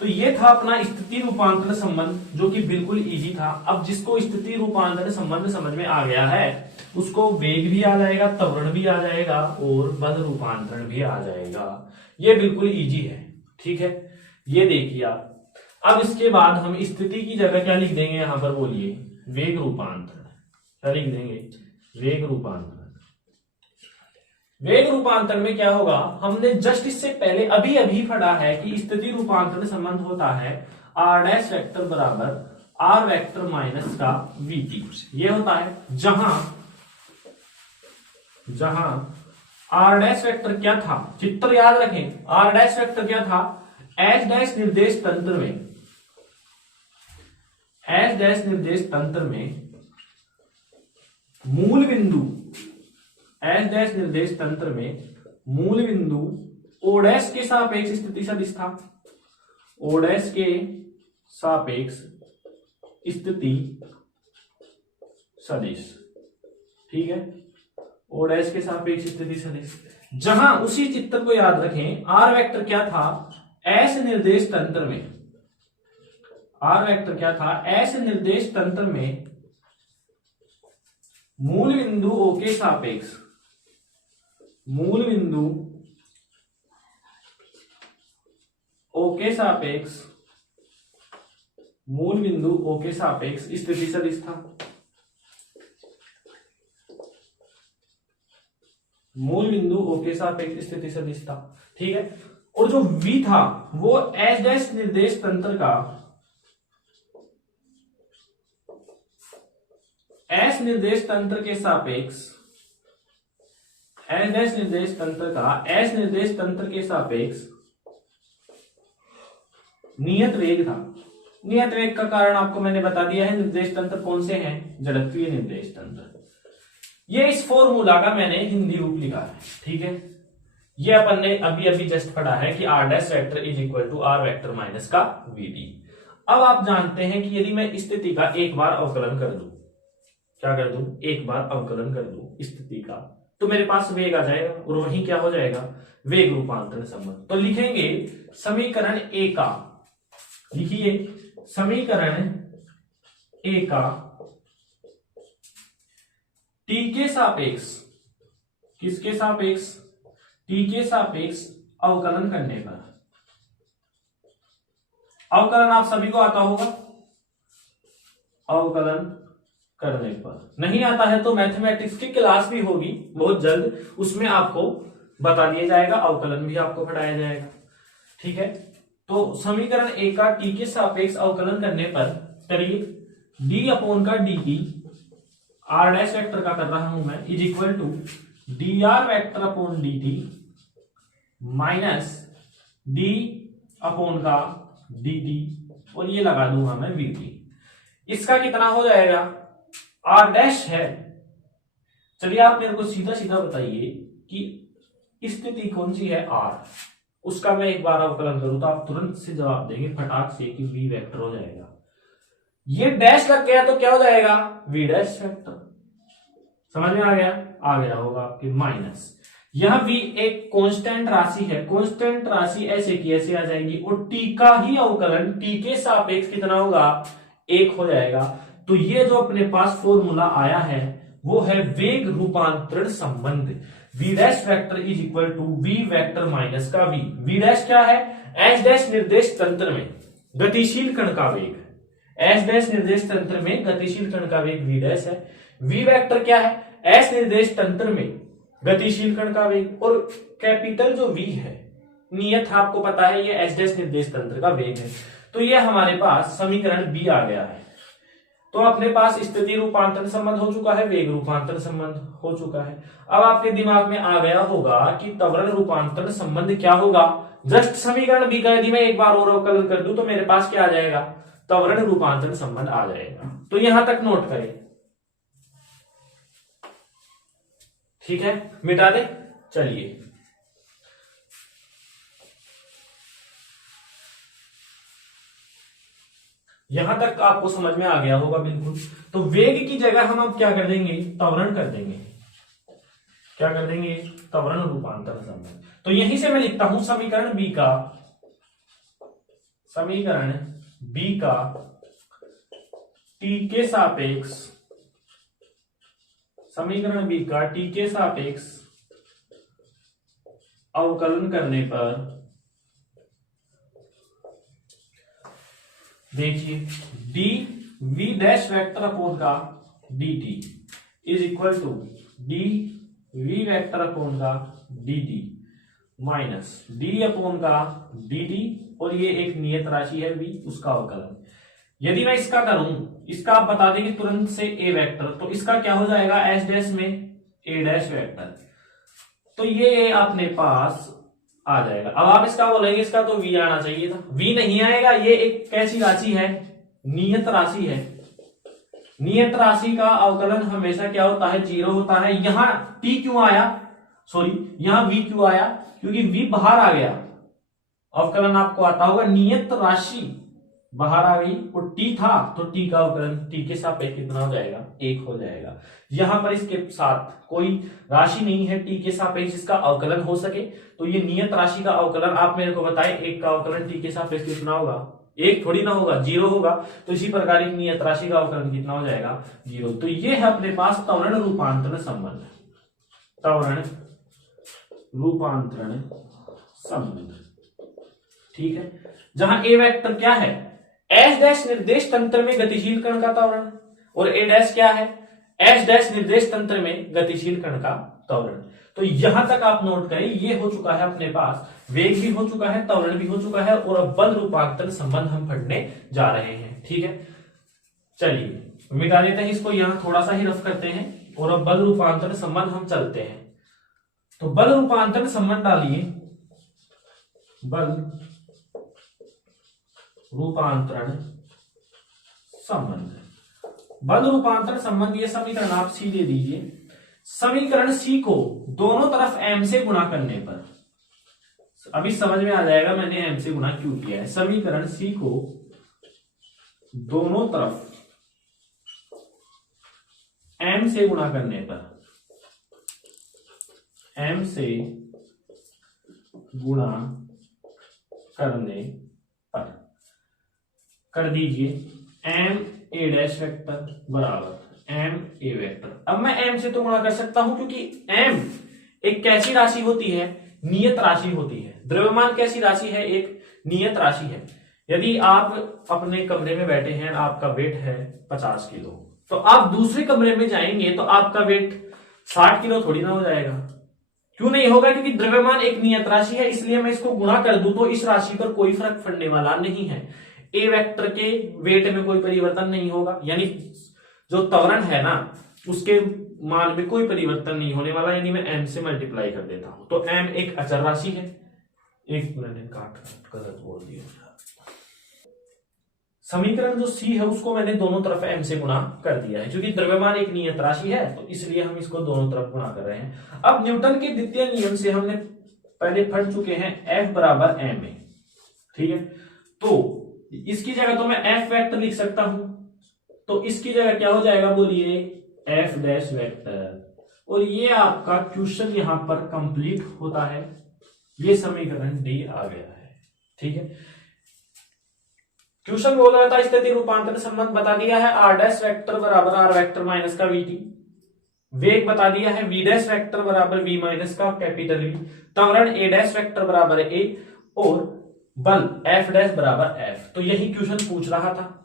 तो ये था अपना स्थिति रूपांतरण संबंध, जो कि बिल्कुल इजी था। अब जिसको स्थिति रूपांतरण संबंध समझ में आ गया है उसको वेग भी आ जाएगा, त्वरण भी आ जाएगा, और बल रूपांतरण भी आ जाएगा। ये बिल्कुल इजी है, ठीक है। ये देखिए आप, अब इसके बाद हम स्थिति की जगह क्या लिख देंगे, यहां पर बोलिए वेग रूपांतरण, क्या लिख देंगे, वेग रूपांतरण। वेग रूपांतरण में क्या होगा, हमने जस्ट इससे पहले अभी अभी पढ़ा है कि स्थिति रूपांतरण संबंध होता है आर डैश वेक्टर बराबर आर वेक्टर माइनस का वीटी। ये होता है जहां आर डैश वेक्टर क्या था, चित्र याद रखें, आर डैश वेक्टर क्या था, एच डैश निर्देश तंत्र में, एच डैश निर्देश तंत्र में मूल बिंदु, एच डैश निर्देश तंत्र में मूल बिंदु ओ डैश के सापेक्ष स्थिति सदिश था, ओ डैश के सापेक्ष स्थिति सदिश, ठीक है, ओ डैश के सापेक्ष स्थिति सदिश। जहां उसी चित्र को याद रखें, आर वेक्टर क्या था, एस निर्देश तंत्र में, आर वेक्टर क्या था, एस निर्देश तंत्र में मूल बिंदु ओ के सापेक्ष, मूल बिंदु ओ के सापेक्ष, मूल बिंदु ओ के सापेक्ष स्थिति सदिश था, मूल बिंदु ओ के सापेक्ष स्थिति सदिश था, ठीक है। और जो V था वो एच डैश निर्देश तंत्र का, एस निर्देश तंत्र के सापेक्ष, एच डैश निर्देश तंत्र का एस निर्देश तंत्र के सापेक्ष नियत वेग था। नियत वेग का कारण आपको मैंने बता दिया है, निर्देश तंत्र कौन से हैं, जड़त्वीय निर्देश तंत्र। ये इस फॉर्मूला का मैंने हिंदी रूप लिखा है, ठीक है। ये अपन ने अभी अभी जस्ट पढ़ा है कि R dash vector is equal to R vector minus का वीडी। अब आप जानते हैं कि यदि मैं स्थिति का एक बार अवकलन कर दूं, क्या कर दूं, एक बार अवकलन कर दूं स्थिति का, तो मेरे पास वेग आ जाएगा और वहीं क्या हो जाएगा, वेग रूपांतरण संबंध। तो लिखेंगे समीकरण ए का, लिखिए समीकरण ए का टी के सापेक्ष, किसके सापेक्ष, टी के सापेक्ष अवकलन करने पर, अवकलन आप सभी को आता होगा, अवकलन करने पर नहीं आता है तो मैथमेटिक्स की क्लास भी होगी बहुत जल्द, उसमें आपको बता दिया जाएगा, अवकलन भी आपको पढ़ाया जाएगा, ठीक है। तो समीकरण ए का टी के सापेक्ष अवकलन करने पर करिए डी अपॉन का D T, R dash vector का कर रहा हूं मैं, is equal to D R vector upon D T minus D upon का डी टी, और ये लगा दूंगा मैं वी टी। इसका कितना हो जाएगा, आर डैश है। चलिए आप मेरे को सीधा सीधा बताइए कि स्थिति कौन सी है, आर, उसका मैं एक बार अवकलन करूं तो आप तुरंत से जवाब देंगे फटाक से कि वी वेक्टर हो जाएगा। ये डैश लग गया तो क्या हो जाएगा, वी डैश वेक्टर। समझ में आ गया होगा आपके माइनस, यह v एक कांस्टेंट राशि है, कांस्टेंट राशि ऐसे की ऐसे आ जाएगी, और t का ही अवकलन t के सापेक्ष कितना होगा, 1 हो जाएगा। तो ये जो अपने पास फॉर्मूला आया है वो है वेग रूपांतरण संबंध, v dash vector is equal to v vector minus का v। v डैश क्या है, h डैश निर्देश तंत्र में गतिशील कण का वेग, h डैश निर्देश तंत्र में गतिशील कण का वेग v डैश है। v वेक्टर क्या है, s निर्देश तंत्र में गतिशील कण का वेग, और कैपिटल जो v है नियत आपको पता है ये एच डैश निर्देश तंत्र का वेग है। तो ये हमारे पास समीकरण बी आ गया है। तो अपने पास स्थिति रूपांतरण संबंध हो चुका है, वेग रूपांतरण संबंध हो चुका है। अब आपके दिमाग में आ गया होगा कि त्वरण रूपांतरण संबंध क्या होगा। जस्ट समीकरण बी का यदि मैं एक बार और अवकलन कर दूं तो मेरे पास क्या आ जाएगा, त्वरण रूपांतरण संबंध आ जाएगा। तो यहां तक नोट करें, ठीक है, मिटा दे। चलिए यहां तक आपको समझ में आ गया होगा बिल्कुल। तो वेग की जगह हम अब क्या कर देंगे, त्वरण कर देंगे। क्या कर देंगे, त्वरण रूपांतरण संबंध। तो यहीं से मैं लिखता हूं समीकरण बी का, समीकरण बी का टी के सापेक्ष, समीकरण बी का टी के सापेक्ष अवकलन करने पर देखिए d v dash vector upon का D t is equal to d v vector upon का dt माइनस d अपॉन का dt, और ये एक नियत राशि है v, उसका अवकलन। यदि मैं इसका करूं, इसका आप बता देंगे तुरंत से a वेक्टर, तो इसका क्या हो जाएगा s डैश में a डैश वेक्टर, तो ये अपने पास आ जाएगा। अब आप इसका बोलेंगे इसका तो v आना चाहिए था, v नहीं आएगा। ये एक कैसी राशि है, नियत राशि है। नियत राशि का अवकलन हमेशा क्या होता है, 0 होता है। यहां t क्यों आया, सॉरी यहां v क्यों आया, क्योंकि v बाहर आ गया। अवकलन आपको आता होगा, नियत राशि बाहर आ गई और t था, तो t का अवकलन t के सापेक्ष कितना हो जाएगा, 1 हो जाएगा। यहां पर इसके साथ कोई राशि नहीं है t के सापेक्ष जिसका अवकलन हो सके, तो ये नियत राशि का अवकलन आप मेरे को बताएं, 1 का अवकलन t के सापेक्ष कितना होगा, 1 थोड़ी ना होगा, 0 होगा। तो इसी प्रकार एक नियत राशि का अवकलन कितना हो जाएगा, 0। तो ये है अपने पास त्वरण रूपांतरण संबंध, त्वरण रूपांतरण संबंध, ठीक है। जहां a वेक्टर क्या है, s डैश निर्देश तंत्र में गतिशील कण का त्वरण, और a डैश क्या है, s डैश निर्देश तंत्र में गतिशील कण का त्वरण। तो यहां तक आप नोट करें, ये हो चुका है अपने पास, वेग भी हो चुका है, त्वरण भी हो चुका है, और अब बल रूपांतरण संबंध हम पढ़ने जा रहे हैं, ठीक है। चलिए मिटा देते हैं इसको, यहां थोड़ा सा ही रफ करते हैं, और अब बल रूपांतरण संबंध हम चलते हैं। तो बल रूपांतरण संबंध डालिए, बल रूपांतरण संबंध, बल रूपांतरण संबंध, ये समीकरण आप सी दे दीजिए। समीकरण सी को दोनों तरफ m से गुणा करने पर, अभी समझ में आ जाएगा मैंने m से गुणा क्यों किया है। समीकरण सी को दोनों तरफ m से गुणा करने पर, m से गुणा करने पर कर दीजिए m a डैश वेक्टर बराबर m a वेक्टर। अब मैं m से तो गुणा कर सकता हूं, क्योंकि m एक कैसी राशि होती है, नियत राशि होती है। द्रव्यमान कैसी राशि है, एक नियत राशि है। यदि आप अपने कमरे में बैठे हैं, आपका वेट है 50 किलो, तो आप दूसरे कमरे में जाएंगे तो आपका वेट 60 किलो थोड़ी ना हो जाएगा। क्यों नहीं होगा, क्योंकि द्रव्यमान एक नियत राशि है, इसलिए मैं इसको गुणा कर दूं तो इस राशि पर कोई फर्क पड़ने वाला नहीं है। ए वेक्टर के वेट में कोई परिवर्तन नहीं होगा, यानी जो त्वरण है ना उसके मान में कोई परिवर्तन नहीं होने वाला, यानी मैं m से मल्टीप्लाई कर देता हूं। तो m एक अचर राशि है, एक मिनट गलत बोल दिया। समीकरण जो c है उसको मैंने दोनों तरफ m से गुणा कर दिया है, क्योंकि द्रव्यमान एक नियत राशि है, तो इसलिए हम इसको दोनों तरफ गुणा कर रहे हैं। अब न्यूटन के द्वितीय नियम से हमने पहले पढ़ चुके हैं F बराबर m है, ठीक है। तो इसकी जगह तो मैं F वेक्टर लिख सकता हूं, तो इसकी जगह क्या हो जाएगा बोलिए, F डैश वेक्टर, और ये आपका क्वेश्चन यहां पर कंप्लीट होता है। ये समीकरण D आ गया है, ठीक है। क्वेश्चन बोल रहा था स्थिति रूपांतरण संबंध बता दिया है, r डैश वेक्टर बराबर r वेक्टर माइनस का vt, वेग बता दिया है v डैश वेक्टर बराबर v माइनस का कैपिटल V, त्वरण a डैश वेक्टर बराबर a, और बल F डैश बराबर F। तो यही क्वेश्चन पूछ रहा था।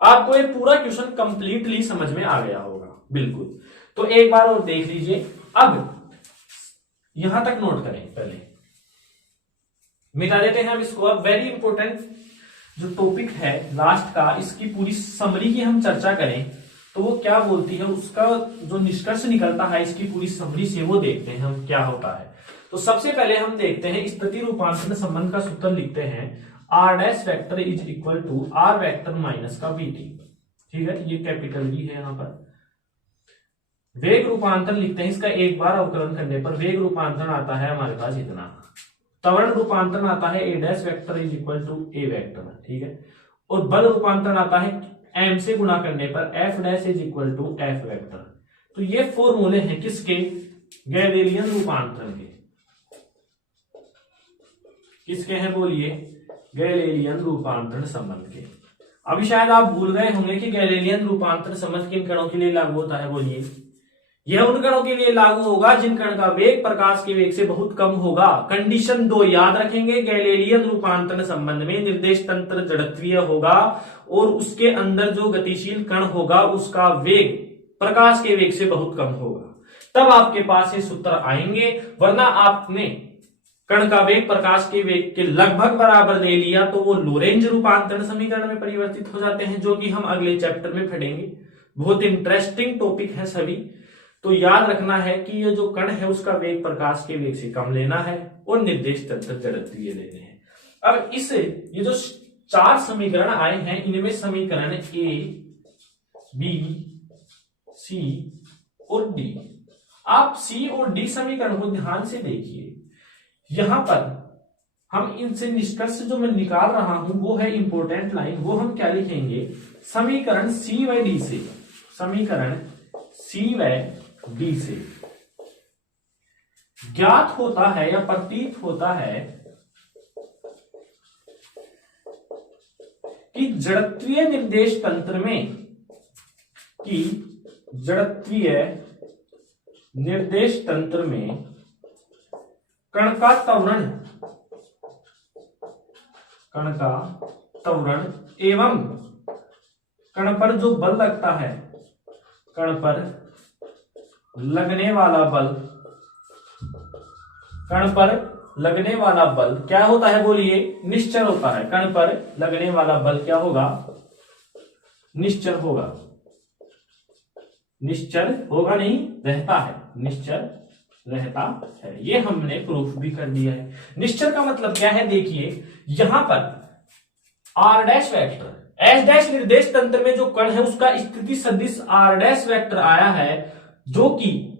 आपको ये पूरा क्वेश्चन कंप्लीटली समझ में आ गया होगा, बिल्कुल। तो एक बार और देख लीजिए। अब यहां तक नोट करें, पहले मिटा देते हैं हम इसको। अब वेरी इंपॉर्टेंट जो टॉपिक है लास्ट का, इसकी पूरी समरी की हम चर्चा करें तो वो क्या बोलती है, उसका जो निष्कर्ष निकलता है इसकी पूरी समरी से, वो देखते हैं हम क्या होता है। तो सबसे पहले हम देखते हैं स्थिति रूपांतरण संबंध का सूत्र लिखते हैं, r dash vector is equal to r vector minus का vt, ठीक है। ये कैपिटल V है। यहाँ पर वेग रूपांतरण लिखते हैं, इसका एक बार अवकलन करने पर वेग रूपांतरण आता है हमारे पास इतना। त्वरण रूपांतरण आता है a dash vector is equal to a vector, ठीक है। और बल रूपांतरण आता है m से गुणा करने पर F dash is equal to F vector. तो ये फॉर्मूले हैं किसके, गैलीलियन रूपांतरण के। किसके हैं बोलिए, गैलीलियन रूपांतरण संबंध के। अभी शायद आप भूल गए होंगे कि गैलीलियन रूपांतरण संबंध किन कणों के लिए लागू होता है, बोलिए। यह उन कणों के लिए लागू होगा जिन कण का वेग प्रकाश के वेग से बहुत कम होगा। कंडीशन 2 याद रखेंगे, गैलीलियन रूपांतरण संबंध में निर्देश तंत्र जड़त्वीय होगा और उसके अंदर जो गतिशील कण होगा उसका वेग प्रकाश के वेग से बहुत कम होगा। तब आपके पास ये सूत्र आएंगे, वरना आपने कण का वेग प्रकाश के वेग के लगभग बराबर ले लिया तो वो लोरेंज रूपांतरण समीकरण में परिवर्तित हो जाते हैं, जो कि हम अगले चैप्टर में पढ़ेंगे। बहुत इंटरेस्टिंग टॉपिक है सभी। तो याद रखना है कि ये जो कण है उसका वेग प्रकाश के वेग से कम लेना है और निर्देश तंत्र जड़त्वीय लेने हैं। अब ये जो 4 समीकरण आए हैं, इनमें समीकरण ए, बी, सी और डी, आप सी और डी समीकरण को ध्यान से देखिए। यहां पर हम इनसे निष्कर्ष जो मैं निकाल रहा हूं वो है इंपॉर्टेंट लाइन, वो हम क्या लिखेंगे, समीकरण सी व डी से, समीकरण सी व डी से ज्ञात होता है या प्रतीत होता है कि जड़त्वीय निर्देश तंत्र में, कि जड़त्वीय निर्देश तंत्र में कण का त्वरण एवं कण पर जो बल लगता है, कण पर लगने वाला बल, कण पर लगने वाला बल क्या होता है, बोलिए, निश्चल होता है। कण पर लगने वाला बल क्या होगा, निश्चल होगा। निश्चल होगा नहीं, रहता है, निश्चल रहता है। ये हमने प्रूफ भी कर दिया है। निश्चल का मतलब क्या है, देखिए यहां पर R dash vector, S dash निर्देश तंत्र में जो कण है उसका स्थिति सदिश आर डैश वेक्टर आया है, जो कि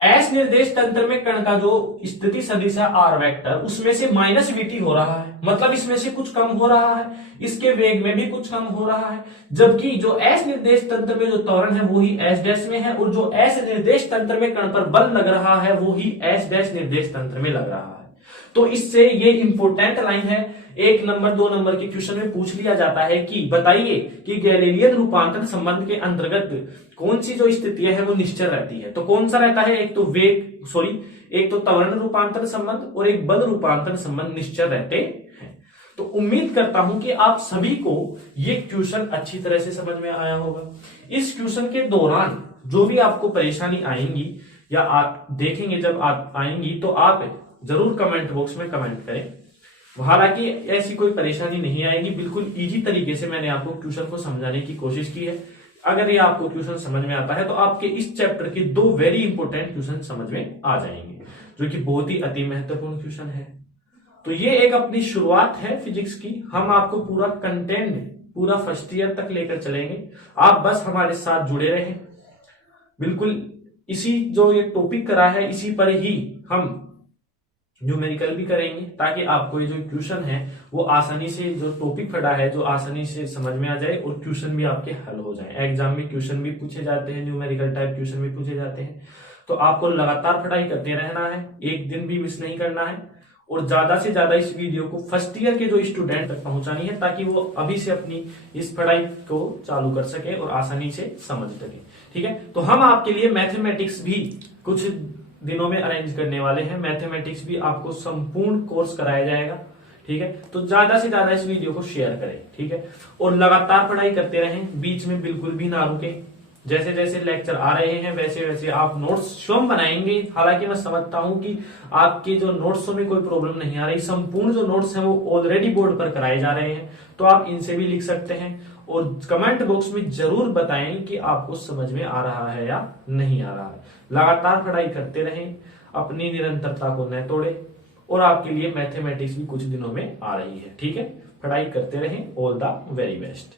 एस निर्देश तंत्र में कण का जो स्थिति सदिश है आर वेक्टर, उसमें से माइनस वीटी हो रहा है, मतलब इसमें से कुछ कम हो रहा है, इसके वेग में भी कुछ कम हो रहा है। जबकि जो एस निर्देश तंत्र में जो त्वरण है वो ही एस डैश में है, और जो एस निर्देश तंत्र में कण पर बल लग रहा है वो ही एस डैश निर्देश तंत्र में लग रहा है। तो इससे ये इंपॉर्टेंट लाइन है, 1 नंबर 2 नंबर के क्वेश्चन में पूछ लिया जाता है कि बताइए कि गैलीलियन रूपांतरण संबंध के अंतर्गत कौन सी जो स्थितियां है वो निश्चल रहती है। तो कौन सा रहता है, एक तो त्वरण रूपांतरण संबंध और एक बल रूपांतरण संबंध निश्चल रहते हैं। तो उम्मीद करता हूं कि आप सभी को ये क्वेश्चन अच्छी तरह से समझ में आया होगा। इस क्वेश्चन के दौरान जो भी आपको परेशानी आएंगी या आप देखेंगे जब आप आएंगी, तो आप जरूर कमेंट बॉक्स में कमेंट करें। हालांकि ऐसी कोई परेशानी नहीं आएगी, बिल्कुल इजी तरीके से मैंने आपको क्वेश्चन को समझाने की कोशिश की है। अगर ये आपको क्वेश्चन समझ में आता है तो आपके इस चैप्टर के 2 वेरी इंपॉर्टेंट क्वेश्चन समझ में आ जाएंगे, जो कि बहुत ही अति महत्वपूर्ण क्वेश्चन है। तो ये एक अपनी शुरुआत है फिजिक्स की। हम आपको पूरा कंटेंट पूरा फर्स्ट ईयर तक लेकर चलेंगे, आप बस हमारे साथ जुड़े रहें। बिल्कुल इसी जो ये टॉपिक करा है इसी पर ही हम न्यूमेरिकल भी करेंगे, ताकि आपको ये जो क्वेश्चन है वो आसानी से, जो टॉपिक पढ़ा है जो आसानी से समझ में आ जाए और क्वेश्चन भी आपके हल हो जाए। एग्जाम में क्वेश्चन भी पूछे जाते हैं, न्यूमेरिकल टाइप क्वेश्चन भी पूछे जाते हैं। तो आपको लगातार पढ़ाई करते रहना है, एक दिन भी मिस नहीं करना है, और ज्यादा से ज्यादा इस वीडियो को फर्स्ट ईयर के जो स्टूडेंट तक पहुंचानी है, ताकि वो अभी से अपनी इस पढ़ाई को चालू कर सके और आसानी से समझ सके। ठीक है, तो हम आपके लिए मैथमेटिक्स भी कुछ दिनों में अरेंज करने वाले हैं। मैथमेटिक्स भी आपको संपूर्ण कोर्स कराया जाएगा। ठीक है, तो ज्यादा से ज्यादा इस वीडियो को शेयर करें। ठीक है, और लगातार पढ़ाई करते रहें, बीच में बिल्कुल भी ना रुके। जैसे जैसे लेक्चर आ रहे हैं वैसे वैसे आप नोट्स स्वयं बनाएंगे। हालांकि मैं समझता हूं कि आपके जो नोट्सों में कोई प्रॉब्लम नहीं आ रही, संपूर्ण जो नोट्स हैं वो ऑलरेडी बोर्ड पर कराए जा रहे हैं, तो आप इनसे भी लिख सकते हैं। और कमेंट बॉक्स में जरूर बताएं कि आपको समझ में आ रहा है या नहीं आ रहा है। लगातार पढ़ाई करते रहें, अपनी निरंतरता को न तोड़ें, और आपके लिए मैथमेटिक्स भी कुछ दिनों में आ रही है। ठीक है, पढ़ाई करते रहें। All the very best.